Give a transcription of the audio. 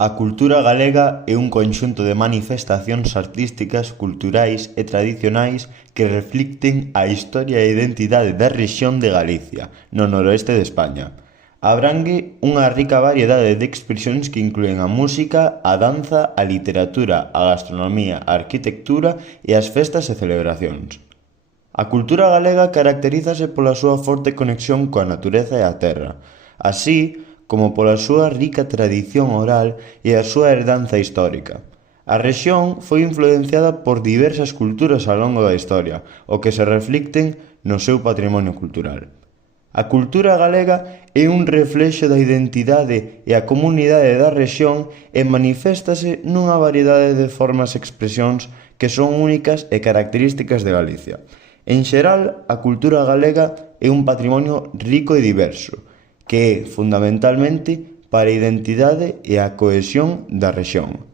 A cultura galega é un conxunto de manifestacións artísticas, culturais e tradicionais que reflicten a historia e a identidade da rexión de Galicia, no noroeste de España. Abrangue unha rica variedade de expresións que inclúen a música, a danza, a literatura, a gastronomía, a arquitectura e as festas e celebracións. A cultura galega caracterízase pola súa forte conexión coa natureza e a terra, así como pola súa rica tradición oral e a súa herdanza histórica. A rexión foi influenciada por diversas culturas ao longo da historia, o que se reflicten no seu patrimonio cultural. A cultura galega é un reflexo da identidade e a comunidade da rexión e maniféstase nunha variedade de formas e expresións que son únicas e características de Galicia. En xeral, a cultura galega é un patrimonio rico e diverso, que é fundamentalmente para a identidade e a cohesión da rexión.